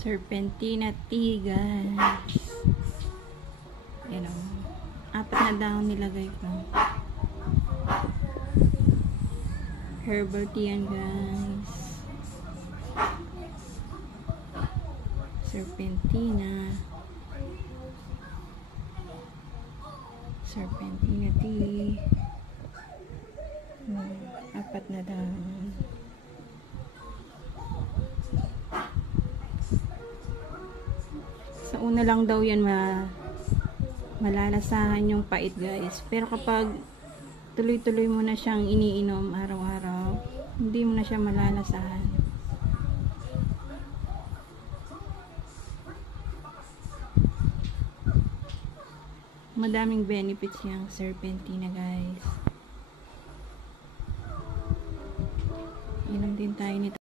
Serpentina tea, guys. Ayan o. 4 na dahon nilagay ko. Herbal tea yan, guys. Serpentina. Serpentina tea. 4 na dahon. Sa una lang daw yan malalasahan yung pait, guys. Pero kapag tuloy-tuloy mo na siyang iniinom araw-araw, hindi mo na siya malalasahan. Madaming benefits yung Serpentina, guys. Inom din tayo nito.